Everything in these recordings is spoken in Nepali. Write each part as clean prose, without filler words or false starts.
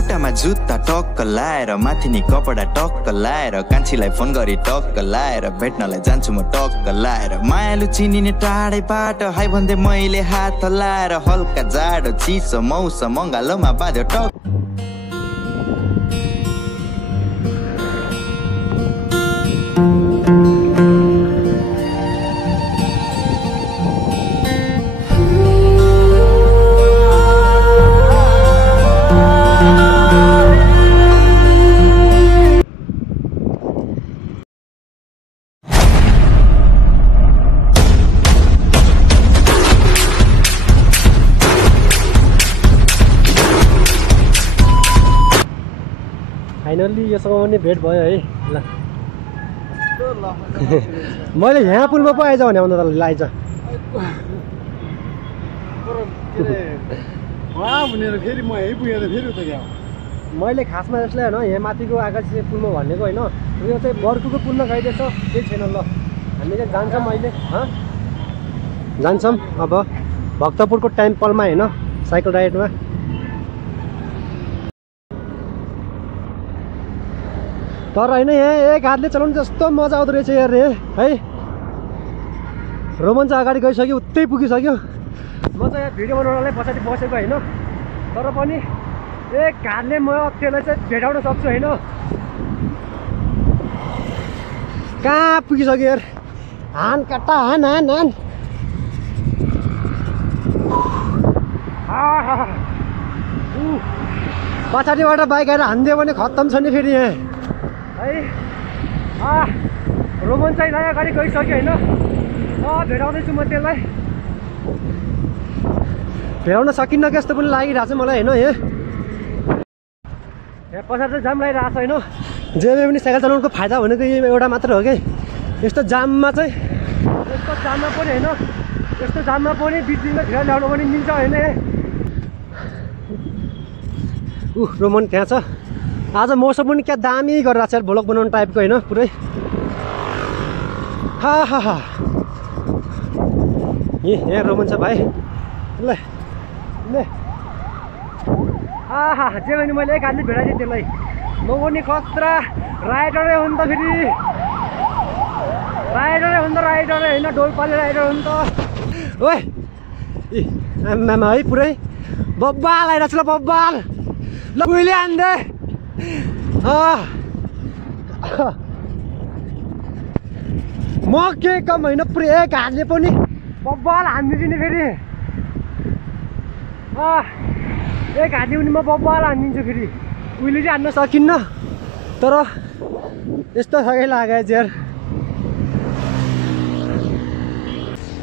खुट्टामा जुत्ता टक्क लाएर माथि नि कपडा टक्क लाएर कान्छीलाई फोन गरी टक्क लाएर भेट्नलाई जान्छु म टक्क लाएर मायालु चिनिने टाढैबाट हाई भन्दै मैले हात लाएर हल्का जाडो चिसो मौसम मङ्गालोमा बाँध्यो टक्क फाइनल्ली योसँग पनि भेट भयो है ल मैले यहाँ पुलमा पो आइज भने आउँदा त आइज मैले खासमा यसलाई होइन यहाँ माथिको आकाशी पुलमा भनेको होइन यो चाहिँ बर्कुको पुलमा गइदिएछ केही छैन ल हामी चाहिँ जान्छौँ अहिले जान्छौँ अब भक्तपुरको टेम्पलमा होइन साइकल राइडमा तर होइन यहाँ एक हातले चलाउनु जस्तो मजा आउँदो रहेछ यार है रोमन चाहिँ अगाडि गइसक्यो उतै पुगिसक्यो म चाहिँ यहाँ भिडियो बनाउनलाई पछाडि बसेको होइन तर पनि एक हातले म त्यसलाई चाहिँ भेटाउन सक्छु होइन कहाँ पुगिसक्यो यार हान काट्टा हान हान हान पछाडिबाट बाइक आएर हानिदियो भने खत्तम छ नि फेरि यहाँ है रोमन चाहिँ अगाडि गइसक्यो होइन भेटाउँदैछु म त्यसलाई भेटाउन सकिन्न कि जस्तो पनि लागिरहेको छ मलाई होइन यहाँ पछाडि चाहिँ जाम लागिरहेको छ होइन जे पनि साइकल चलाउनुको फाइदा भनेको यो एउटा मात्र हो कि यस्तो जाममा चाहिँ यस्तो जाममा पनि होइन यस्तो जाममा पनि बिचमा ढिला ल्याउनु पनि मिल्छ होइन रोमन त्यहाँ छ आज मौसम पनि क्या दामी गरेर छ भ्लग बनाउने टाइपको होइन पुरै हा हा हा यहाँ रोमन छ भाइ ल ल आहा जे भने मैले एक हातले भेटाइदिएँ त्यसलाई म पनि खतरा राइडरै हो नि त फेरि राइडरै हो नि त राइडरै होइन डोलपाले राइडर हो नि त ओए आमामा है पुरै बब्बाल आइरहेको छ ल बब्बाल ल उहिले आन्दे म के कम होइन पुरै एक हातले पनि बब्बाल हानिदिन्छु नि फेरि एक हातले पनि म बब्बाल हानिदिन्छु फेरि उहिले चाहिँ हान्न सकिन्न तर यस्तो थकै लाग्यो यार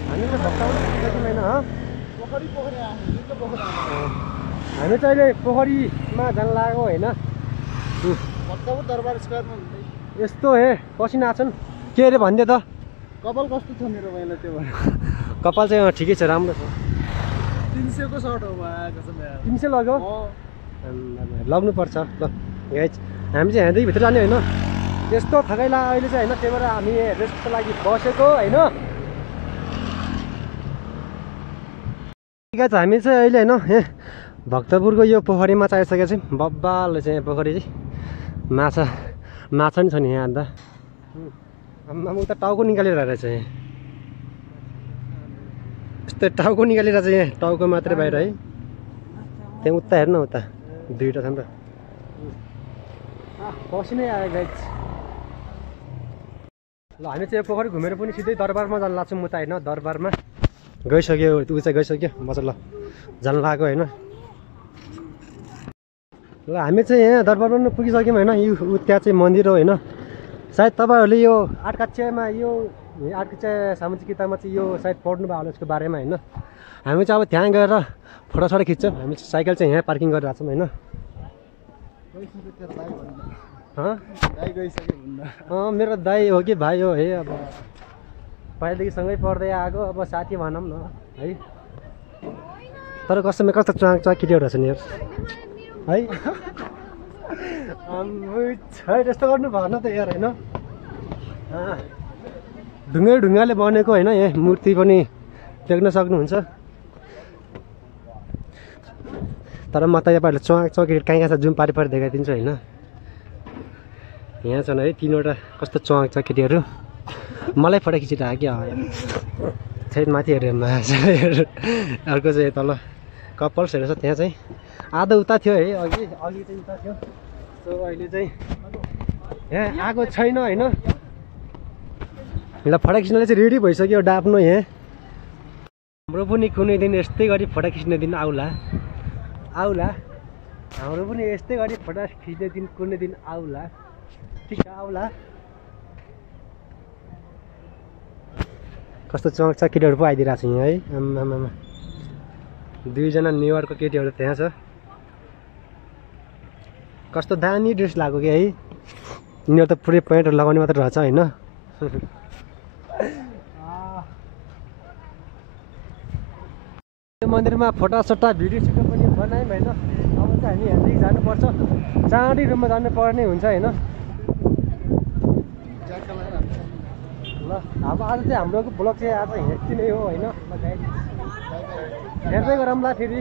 हामी त होइन हामी चाहिँ अहिले पोखरीमा जान लाग्यो होइन दरबार स्क्वायरमा यस्तो हे पसिना आछन् के अरे भनिदियो त कपाल कस्तो छ मेरो मैले त्यो कपाल चाहिँ ठिकै छ राम्रो छ 300 को सर्ट हो आएको छ 300 लग्यो लग्नुपर्छ ल गाइज हामी चाहिँ हिँड्दै भित्र जाने होइन यस्तो थकाइ लाग्यो अहिले चाहिँ होइन त्यही भएर हामी रेस्टको लागि बसेको होइन गाइज हामी चाहिँ अहिले होइन भक्तपुरको यो पोखरीमा चाहिँ आइसकेको छौँ बब्बाल चाहिँ यहाँ पोखरी चाहिँ माछा नि छ नि यहाँ अन्त उता टाउको निकालेर रहेछ यहाँ यस्तो टाउको निकालेर चाहिँ यहाँ टाउको मात्रै बाहिर है त्यहाँ उता हेर्न उता दुईवटा छ नि त पसिनै आयो गाइज ल हामी चाहिँ यो पोखरी घुमेर पनि सिधै दरबारमा जान लाग्छौँ म त होइन दरबारमा गइसक्यो ऊ चाहिँ गइसक्यो म चाहिँ ल जान लाग्यो होइन ल हामी चाहिँ यहाँ दरबारमा पनि पुगिसक्यौँ होइन यो त्यहाँ चाहिँ मन्दिर हो होइन सायद तपाईँहरूले यो आठकाच्छेमा यो आठकाच्छे सामाजिक किताबमा चाहिँ यो सायद पढ्नु भयो होला यसको बारेमा होइन हामी चाहिँ अब त्यहाँ गएर फोटोसोटो खिच्छौँ हामी साइकल चाहिँ यहाँ पार्किङ गरिरहेको छौँ होइन मेरो दाइ हो कि भाइ हो है अब पहिलादेखि सँगै पढ्दै आएको अब साथी भनौँ न है तर कसैमा कस्तो चाक केटीहरू छ नि यार है त्यस्तो गर्नु भएन त यार होइन ढुङ्गाले बनेको होइन यहाँ मूर्ति पनि देख्न सक्नुहुन्छ तर म त तपाईँहरूले चकेट कहीँ कहाँ छ जुम पारी देखाइदिन्छु होइन। यहाँ छन् है 3वटा कस्तो छ केटीहरू। मलाई फोटो खिचिरहेको क्या छैन माथि हेऱ्यो अर्को चाहिँ तल कपल्सहरू छ। त्यहाँ चाहिँ आधा उता थियो है अघि चाहिँ उता थियो। सो अहिले चाहिँ यहाँ आएको छैन होइन। ल फोटो खिच्नलाई चाहिँ रेडी भइसक्यो डाप्नु यहाँ। हाम्रो पनि कुनै दिन यस्तै गरी फोटो खिच्ने दिन आउला हाम्रो पनि यस्तै गरी फोटो खिच्ने दिन कुनै दिन आउला। ठिक आउला। कस्तो चमक केटीहरू पो आइदिरहेको छ यहाँ है। आमामा 2जना न्युयोर्कको केटीहरू त्यहाँ छ। कस्तो दामी ड्रेस लगाएको क्या है। यिनीहरू त पुरै प्यान्टहरू लगाउने मात्र रहेछ होइन। यो मन्दिरमा फोटोसोटा भिडियो सिडियो पनि बनायौँ होइन। अब चाहिँ हामी यहाँदेखि जानुपर्छ। चाँडै रुममा जानुपर्ने हुन्छ होइन। ल अब आज चाहिँ हाम्रो ब्लग चाहिँ आज यति नै हो होइन। हेर्दै गरौँला फेरि।